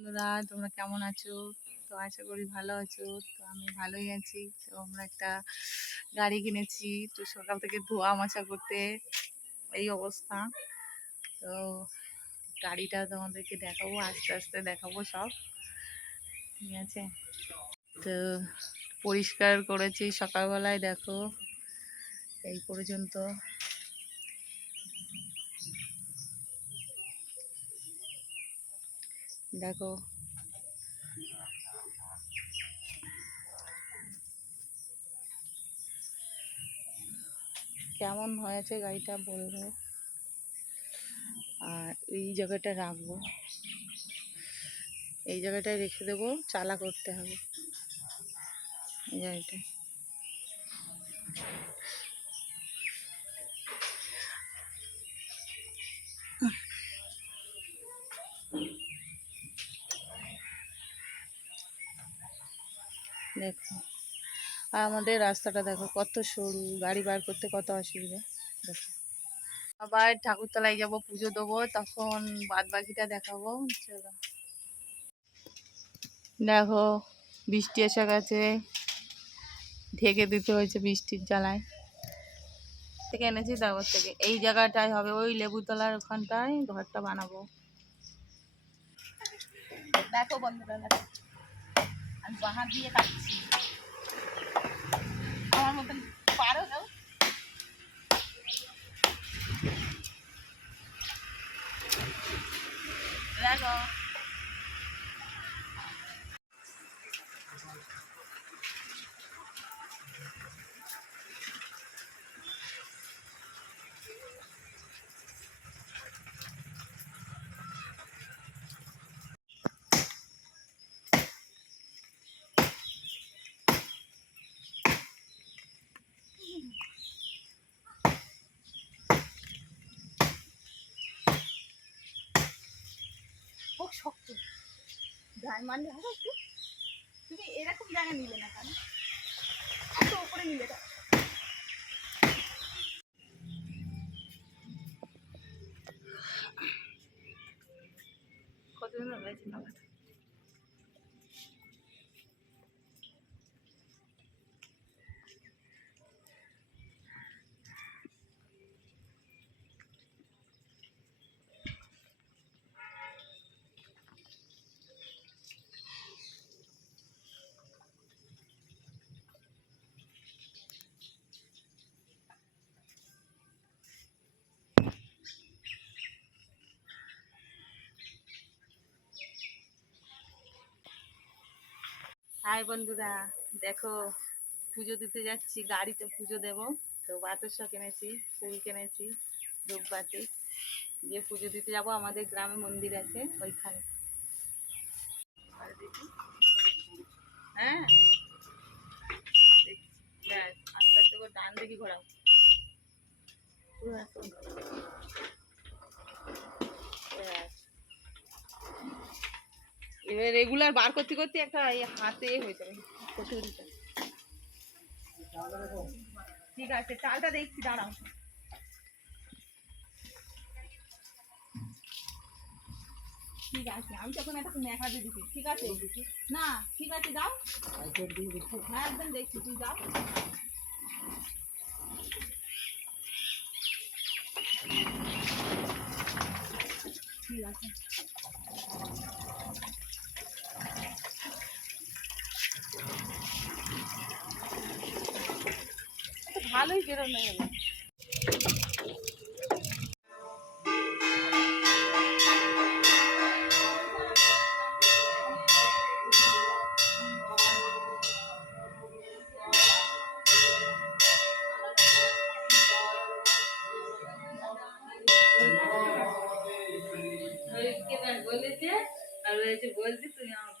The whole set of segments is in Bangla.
বন্ধুরা তোমরা কেমন আছো? তো আশা করি ভালো আছো। তো আমি ভালোই আছি। তো আমরা একটা গাড়ি কিনেছি। তো সকাল থেকে ধোয়া মাছা করতে এই অবস্থা। তো গাড়িটা তোমাদেরকে দেখাবো, আস্তে আস্তে দেখাবো সব। ঠিক আছে? তো পরিষ্কার করেছি সকালবেলায়, দেখো। এই পর্যন্ত। দেখো। কেমন হয়েছে গাড়িটা বলব? আর এই জায়গাটা রাখব। এই জায়গাটায় রেখে দেবো, চালা করতে হবে। এই জায়গাটায়। দেখো। আর আমাদের রাস্তাটা দেখো, কত সরু, গাড়ি বার করতে কত অসুবিধা। দেখো। আবার ঠাকুরতলায় যাব, পুজো দেবো, তখন বাদ বাকিটা দেখাবো, চলো। দেখো, বৃষ্টি এসে গেছে। ঢেকে দিতে হয়েছে বৃষ্টির জ্বালায়। থেকে এনেছি তারপর থেকে। এই জায়গাটায় হবে, ওই লেবুতলার ওখানটায় ঘরটা বানাবো। দেখো বন্ধুরা, দেখো। আমি বাহার দিয়ে কাটছি আমার মতন পারো যাও দেখো শক্ত। গায়ে মারলে হবে একটু। তুমি এরকম জায়গা নিলে না কেন? এত ওপরে নিলে না কতদিন হয়েছে না হাই বন্ধুরা, দেখো, পুজো দিতে যাচ্ছি, গাড়িতে পুজো দেব। তো বাতাসা কিনেছি ফুল কিনেছি, ধূপবাতি দিয়ে পুজো দিতে যাব। আমাদের গ্রামে মন্দির আছে ওইখানে। হ্যাঁ আস্তে আস্তে করে ডান দেখি ঘোরাও। পুরো। এবার রেগুলার বার করতে করতে একটা এই হাতে হয়ে যাবে। কচুরিটা। ঠিক আছে, চালটা দেখছি, দাঁড়াও। ঠিক আছে, আমি তখন একটা মেখা দিয়ে দিচ্ছি, ঠিক আছে? না, ঠিক আছে যাও হ্যাঁ একদম দেখছি, তুই যাও ঠিক আছে। তো ভালোই বেরোনো গেল বলেছে আর বলেছে বলছি তুমি আমার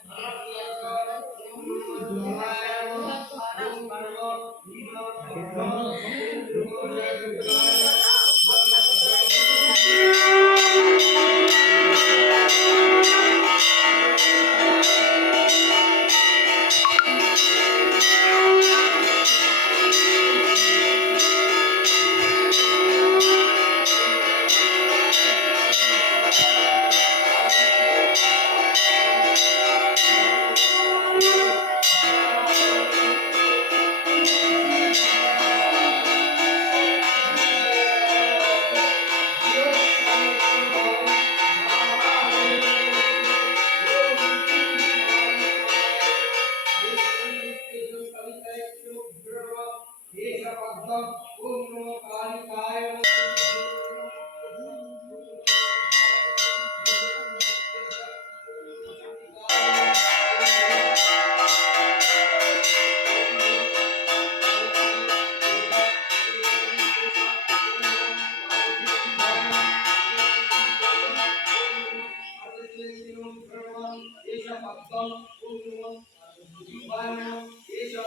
शिवा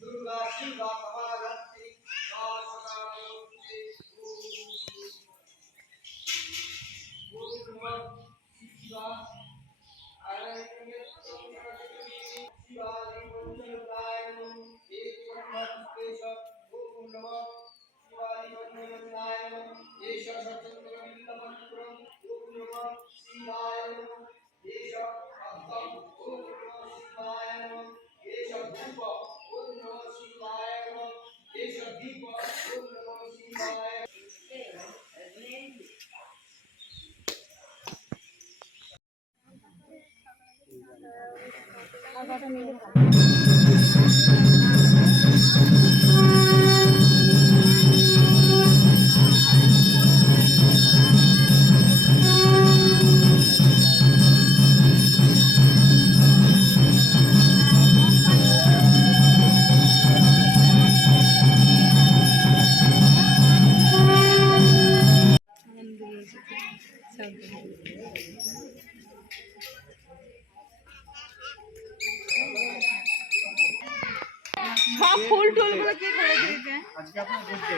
दुर्गा शिवा कमला সব ফুল টুলগুলো কি করে দিয়েছে? আজকে আপনার ঘুরতে।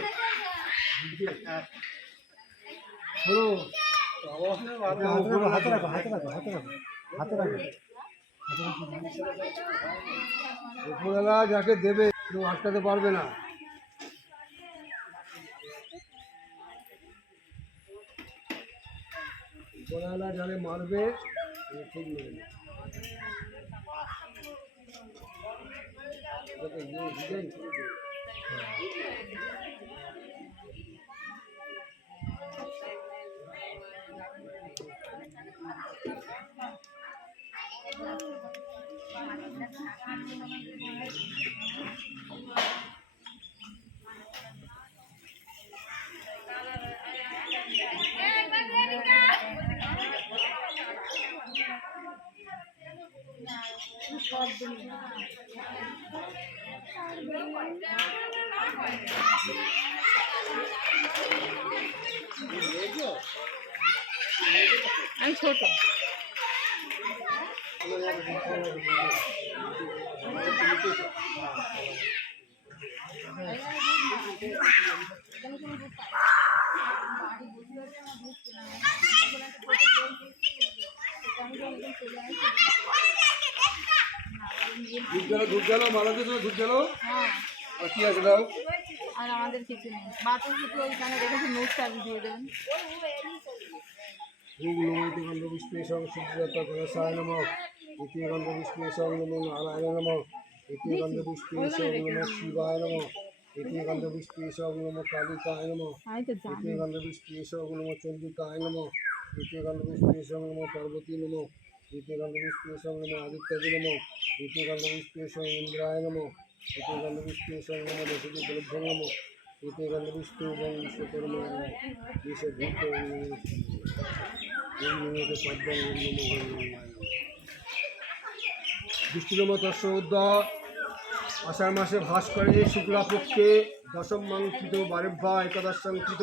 হাতে রাখো হাতে রাখো হাতে রাখো হাতে রাখো উপরওয়ালা যাকে দেবে কেউ আটকাতে পারবে না। উপরওয়ালা যারে মারবে ঠিক নেবে। ইয়ে। আমি ছোট। ধূপ গেল ধূপ গেল মালা দিয়ে ধূপ গেল হ্যাঁ। আর কি আছে দাও? আর আমাদের কিছু নেই। ওইখানে রেখেছে দিয়ে দেবেন নমো গন্ধ দ্বিতীয় গন্ধ বিষ্ণু নমো নারায়ণ নম তৃতীয় গন্ধ বিষ্ণু নমো শিবায় নম তৃতীয় গন্ধ বিষ্ণু নমো কালিকায় নম আমি তো জানি। তৃতীয় গন্ধ বিষ্ণু নমো চন্দ্রিকায় নম তৃতীয় গন্ধ বিষ্ণু নমো পার্বতী নম গন্ধ বিষ্ণু নমো আদিত্যাদি নম তৃতীয় গন্ধ বিষ্ণু ইন্দ্রায় নম তৃতীয় গন্ধ বিষ্ণু নমো দশদী গোলভ্য নম তৃতীয় গন্ধ বিষ্ণু এবং বিশ্বকর্মা আষাঢ় মাসে ভাস করে শুক্লাপক্ষে দশম মাঙ্কিত বারেভ্যা একাদশাঙ্কিত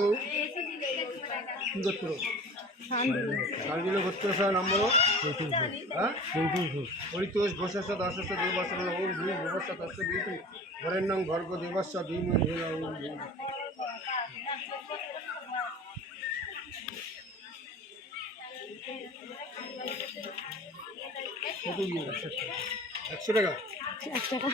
গোত্র? শান্তিল স্যার নাম বলো হ্যাঁ পরিতোষ ঘোষস্য দাসস্য দেবস্য ওম ভূ ভবস্য তস্য বিতু বরেণ্যং ভর্গ দেবস্য ধীমু ধীর ওম একশো টাকা? একশো টাকা।